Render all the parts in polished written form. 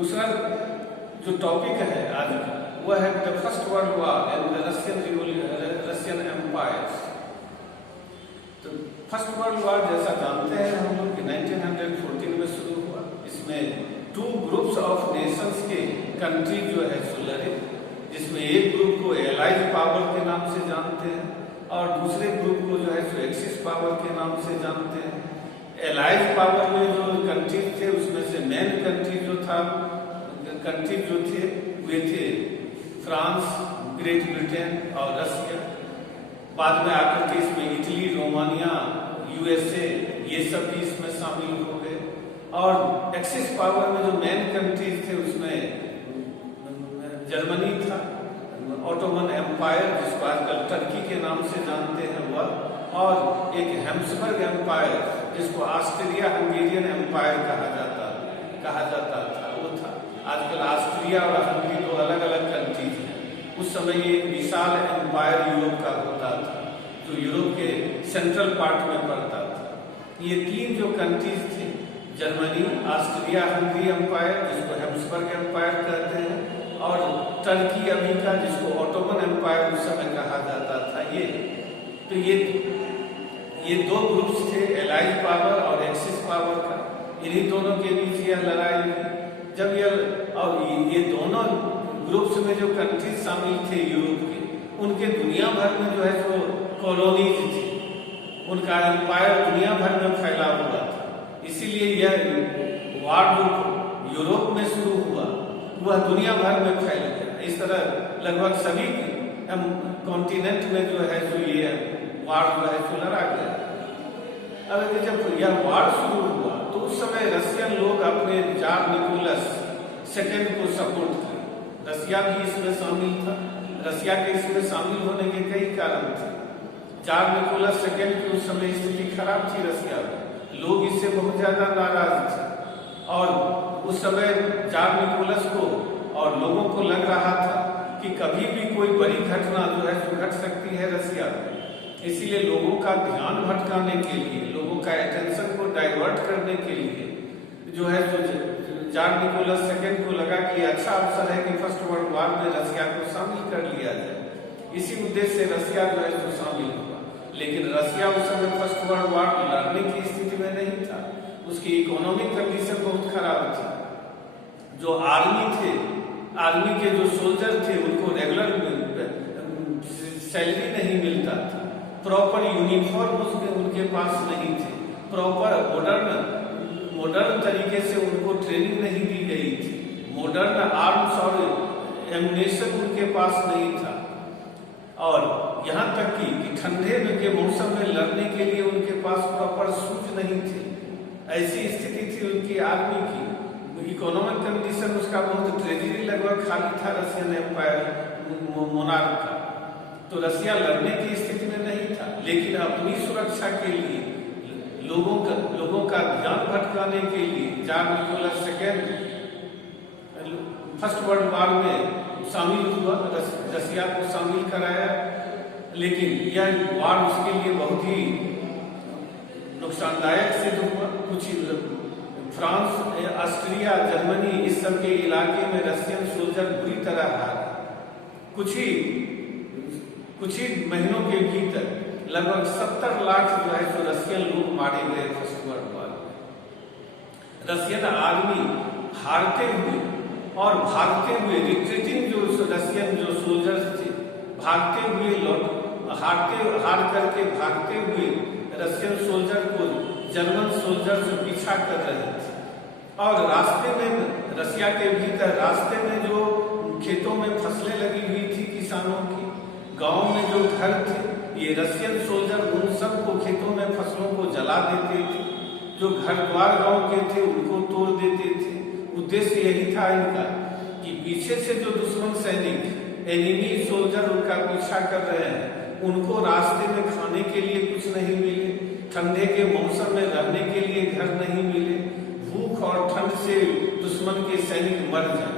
दूसरा जो टॉपिक है आज का वह है the first world war and the Russian empires. तो फर्स्ट वर्ल्ड वॉर जैसा जानते हैं हम लोग कि 1914 में शुरू हुआ। इसमें टू ग्रुप्स ऑफ नेशंस के कंट्री जो है सो लड़े, जिसमें एक ग्रुप को एलाइड पावर के नाम से जानते हैं और दूसरे ग्रुप को जो है सो एक्सिस पावर के नाम से जानते हैं। एलाइड पावर में जो कंट्री थे उसमें से मेन कंट्री जो थे वे थे फ्रांस, ग्रेट ब्रिटेन और रशिया। बाद में आकर के इसमें इटली, रोमानिया, यूएसए ये सब भी इसमें शामिल हो गए। और एक्सिस पावर में जो मेन कंट्रीज थे उसमें जर्मनी था, ऑटोमन एम्पायर जिसको आजकल टर्की के नाम से जानते हैं वह, और एक हैम्सबर्ग एम्पायर जिसको ऑस्ट्रिया हंगेरियन एम्पायर कहा जाता था वो था। आजकल ऑस्ट्रिया और हंगरी दो अलग अलग कंट्रीज हैं। उस समय ये एक विशाल एम्पायर यूरोप का होता था जो यूरोप के सेंट्रल पार्ट में पड़ता था। ये तीन जो कंट्रीज थे, जर्मनी, ऑस्ट्रिया हंगरी एम्पायर जिसको हैम्सबर्ग एम्पायर कहते हैं, और टर्की अभी का जिसको ऑटोमन एम्पायर उस समय कहा जाता था। ये दो ग्रुप्स थे, एलाइड पावर और एक्सिस पावर का। इन्हीं दोनों के बीच यह लड़ाई हुई। जब ये दोनों ग्रुप्स में जो कंट्रीज शामिल थे यूरोप के, उनके दुनिया भर में जो है सो कॉलोनीज थी, उनका एम्पायर दुनिया भर में फैला हुआ था। इसीलिए यह वार जो यूरोप में शुरू हुआ वह दुनिया भर में फैल गया। इस तरह लगभग सभी कॉन्टिनेंट में जो है सो ये वार जो है सो लड़ा गया। अब जब यह वार शुरू हुआ तो उस समय रशियन लोग अपने जार निकोलस सेकेंड को सपोर्ट किए। रशिया भी इसमें शामिल था। रशिया के इसमें शामिल होने के कई कारण थे। जार निकोलस सेकेंड की उस समय स्थिति खराब थी रशिया में, लोग इससे बहुत ज्यादा नाराज थे और उस समय जार निकोलस को और लोगों को लग रहा था कि कभी भी कोई बड़ी घटना जो है सो घट सकती है रशिया में। इसीलिए लोगों का ध्यान भटकाने के लिए, लोगों का अटेंशन को डाइवर्ट करने के लिए जो है सो जार निकोलस सेकेंड को लगा कि अच्छा अवसर है कि फर्स्ट वर्ल्ड वॉर में रशिया को शामिल कर लिया जाए। इसी उद्देश्य से रशिया जो है सो शामिल हुआ। लेकिन रशिया उस समय फर्स्ट वर्ल्ड वॉर लड़ने की स्थिति में नहीं था। उसकी इकोनॉमिक कंडीशन बहुत खराब थी। जो आर्मी थे, आर्मी के जो सोल्जर थे उनको रेगुलर सैलरी नहीं मिलता था, प्रॉपर यूनिफॉर्म उनके पास नहीं थे, प्रॉपर मॉडर्न तरीके से उनको ट्रेनिंग नहीं दी गई थी, मॉडर्न आर्म्स और एमुनेशन उनके पास नहीं था। और यहाँ तक कि ठंडे के मौसम में लड़ने के लिए उनके पास प्रॉपर शूज नहीं थे। ऐसी स्थिति थी उनकी आर्मी की। इकोनॉमिक कंडीशन उसका बहुत ट्रेजरी लगभग खाली था रशियन एम्पायर मोनार्क का। तो रशिया लड़ने की स्थिति में नहीं था, लेकिन अपनी सुरक्षा के लिए लोगों का ध्यान भटकाने के लिए tsar Nicholas second first world war में शामिल हुआ, रशिया को शामिल कराया। लेकिन यह वार उसके लिए बहुत ही नुकसानदायक सिद्ध हुआ। कुछ फ्रांस, ऑस्ट्रिया, जर्मनी इस सब के इलाके में रशियन सोल्जर बुरी तरह हारे। कुछ ही महीनों के भीतर लगभग 70 लाख जो है सो रशियन लोग मारे गए फर्स्ट वर्ल्ड वॉर में। रशियन आर्मी हारते हुए और भागते हुए, रिट्रीटिंग जो रशियन जो सोल्जर्स थे, भागते हुए हार करके भागते हुए रशियन सोल्जर को जर्मन सोल्जर से पीछा कर रहे थे। और रास्ते में, रशिया के भीतर रास्ते में जो खेतों में फसलें लगी हुई थी किसानों की, गांव में जो घर थे, ये रशियन सोल्जर उन सबको खेतों में फसलों को जला देते थे। जो घर द्वार गांव के थे उनको तोड़ देते थे। उद्देश्य यही था इनका कि पीछे से जो दुश्मन सैनिक, एनिमी सोल्जर उनका पीछा कर रहे हैं, उनको रास्ते में खाने के लिए कुछ नहीं मिले, ठंडे के मौसम में रहने के लिए घर नहीं मिले, भूख और ठंड से दुश्मन के सैनिक मर जाए।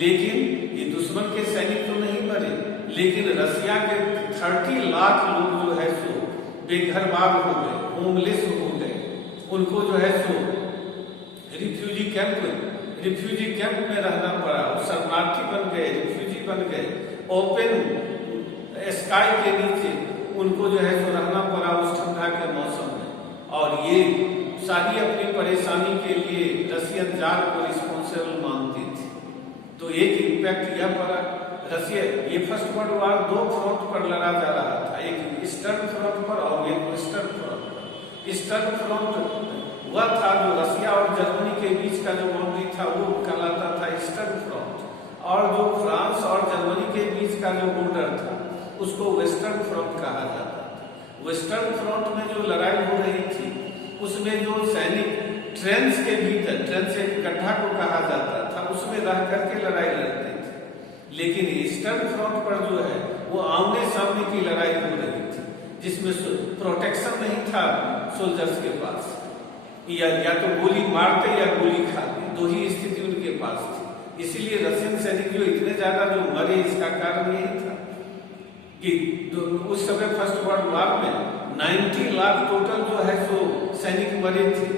लेकिन ये दुश्मन के सैनिक तो नहीं मरे, लेकिन रशिया के 30 लाख लोग जो है सो बेघरबार हो गए, होमलेस हो गए। उनको जो है सो रिफ्यूजी कैंप रिफ्यूजी कैंप में रहना पड़ा, वो शरणार्थी बन गए, रिफ्यूजी बन गए, ओपन स्काई के नीचे उनको जो है तो रहना पड़ा उस ठंडा के मौसम में। और ये सारी अपनी परेशानी के लिए रशियन जार को रिस्पॉन्सिबल मानती थी। तो एक इम्पैक्ट यह पड़ा, रशिया ये फर्स्ट वर्ल्ड वार दो फ्रंट पर लड़ा जा रहा था, एक ईस्टर्न फ्रंट पर और एक वेस्टर्न फ्रंट पर। ईस्टर्न फ्रंट वह था जो रशिया और जर्मनी के बीच का जो बाउंड्री था वो कहलाता था ईस्टर्न फ्रंट, और जो फ्रांस और जर्मनी के बीच का जो बॉर्डर था उसको वेस्टर्न फ्रंट कहा जाता था। वेस्टर्न फ्रंट में जो लड़ाई हो रही थी उसमें जो सैनिक ट्रेंच के भीतर, ट्रेंच एक गड्ढा को कहा जाता था, उसमें रह करके लड़ाई लड़ते थे। लेकिन ईस्टर्न फ्रंट पर जो है वो आमने सामने की लड़ाई हो रही थी, जिसमें प्रोटेक्शन नहीं था सोल्जर्स के पास, या तो गोली मारते या गोली खाते, दो ही स्थिति उनके पास थी। इसीलिए रशियन सैनिक जो इतने ज्यादा जो मरे, इसका कारण यही था कि उस समय फर्स्ट वर्ल्ड वार में 90 लाख टोटल जो है सो सैनिक मरे थे,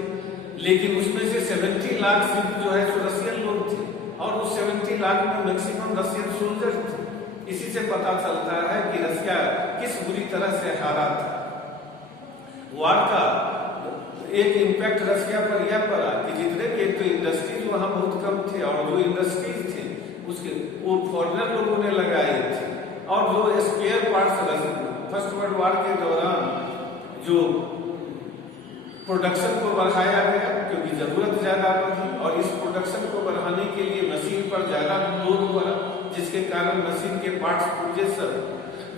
लेकिन उसमें से 70 लाख सिर्फ जो है सो रशियन लोग थे, और उस 70 लाख में मैक्सिमम रशियन सोल्जर थे। इसी से पता चलता है कि रशिया किस बुरी तरह से हारा था। वार का एक इम्पैक्ट रशिया पर यह पड़ा कि जितने भी एक तो इंडस्ट्रीज वहां बहुत कम थे, और जो इंडस्ट्रीज थे उसके वो फॉरेनर लोगों ने लगाए थे, और जो spare parts first world war के दौरान जो प्रोडक्शन को बढ़ाया गया क्योंकि जरूरत ज्यादा बढ़ी, और इस प्रोडक्शन को बढ़ाने के लिए मशीन पर ज्यादा लोड पड़ा, जिसके कारण मशीन के पार्ट्स पुर्जे सब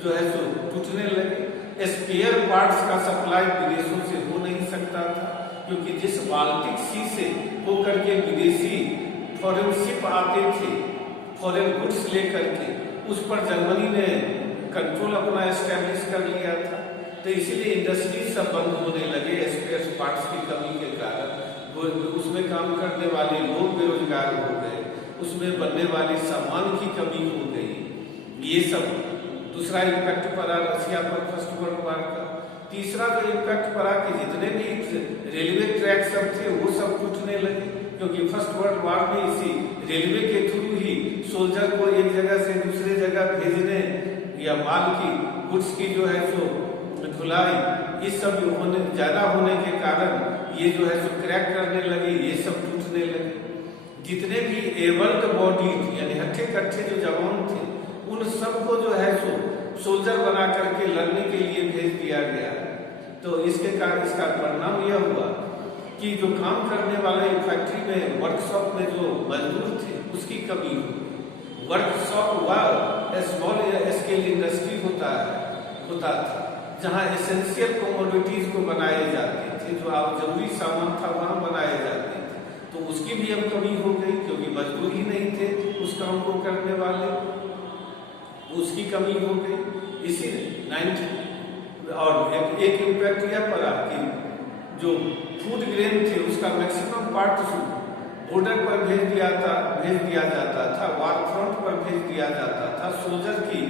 जो है सो टूटने लगे। स्पेयर पार्ट्स का सप्लाई विदेशों से हो नहीं सकता था, क्योंकि जिस बाल्टिक सी से होकर के विदेशी फॉरेन शिप आते थे फॉरेन गुड्स लेकर के, उस पर जर्मनी ने कंट्रोल अपना एस्टेब्लिश कर लिया था। तो इसीलिए इंडस्ट्रीज सब बंद होने लगे स्पेयर पार्ट्स की कमी के कारण। उसमें काम करने वाले लोग बेरोजगार हो गए, उसमें बनने वाले सामान की कमी हो गई। ये सब दूसरा इम्पैक्ट पड़ा रशिया पर फर्स्ट वर्ल्ड वार का। तीसरा जो इम्पैक्ट पड़ा कि जितने भी रेलवे ट्रैक सब थे वो सब टूटने लगे, क्योंकि फर्स्ट वर्ल्ड वार में इसी रेलवे के थ्रू ही सोल्जर को एक जगह से दूसरे जगह भेजने या माल की गुड्स की जो है सो धुलाई, ये सब ज्यादा होने के कारण ये जो है सो क्रैक करने लगे, ये सब टूटने लगे। जितने भी एबल्ड बॉडीज यानी हट्ठे कट्ठे जो जवान थे उन सबको जो है सो सोल्जर बना करके लड़ने के लिए भेज दिया गया। तो इसके कारण इसका परिणाम यह हुआ कि जो काम करने वाले फैक्ट्री में वर्कशॉप में जो मजदूर थे उसकी कमी हुई। वर्कशॉप वह स्मॉल स्केल इंडस्ट्री होता था जहाँ एसेंशियल कमोडिटीज को बनाए जाते थे, जो जरूरी सामान था वहां बनाए जाते थे। तो उसकी भी अब कमी हो गई, क्योंकि मजदूर ही नहीं थे उस काम को करने वाले, उसकी कमी हो गई। इसी 90 और एक इम्पैक्ट यह पड़ा कि जो फूड ग्रेन थे उसका मैक्सिमम पार्ट बॉर्डर पर भेज दिया जाता था, वार फ्रंट पर भेज दिया जाता था सोल्जर की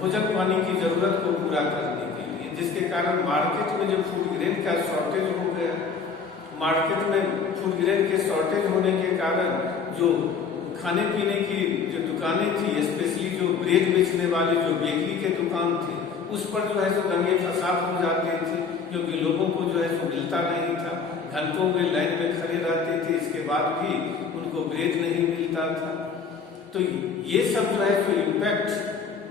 भोजन पानी की जरूरत को पूरा करने के लिए, जिसके कारण मार्केट में जो फूड ग्रेन का शॉर्टेज हो गया। मार्केट में फूड ग्रेन के शॉर्टेज होने के कारण जो खाने पीने की जो दुकानें थी, स्पेशली जो ब्रेड बेचने वाले जो बेकरी के दुकान थे, उस पर जो है सो दंगे फसाद हो जाते थे, क्योंकि लोगों को जो है सो मिलता नहीं था, घंटों में लाइन में खड़े रहते थे, इसके बाद भी उनको ब्रेड नहीं मिलता था। तो ये सब जो है सो इम्पैक्ट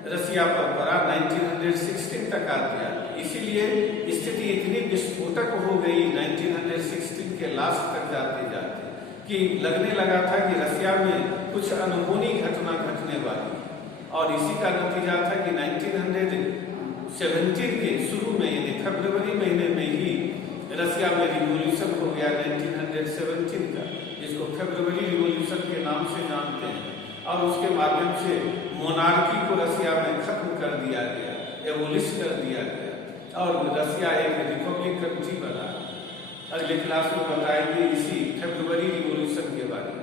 रशिया पर पड़ा 1916 तक आ गया। इसीलिए स्थिति इतनी विस्फोटक हो गई 1916 के लास्ट तक जाते जाते कि लगने लगा था कि रशिया में कुछ अनहोनी घटना घटने वाली, और इसी का नतीजा था कि 1917 के शुरू में यानी फरवरी महीने में ही रशिया में रिवॉल्यूशन हो गया 1917 का, जिसको फरवरी रिवॉल्यूशन के नाम से जानते हैं। और उसके माध्यम से मोनार्की को रशिया में खत्म कर दिया गया, एबोलिश कर दिया गया, और रशिया एक रिपब्लिक कंट्री बना। अगले क्लास में बताएंगे इसी फरवरी रिवॉल्यूशन के बारे में।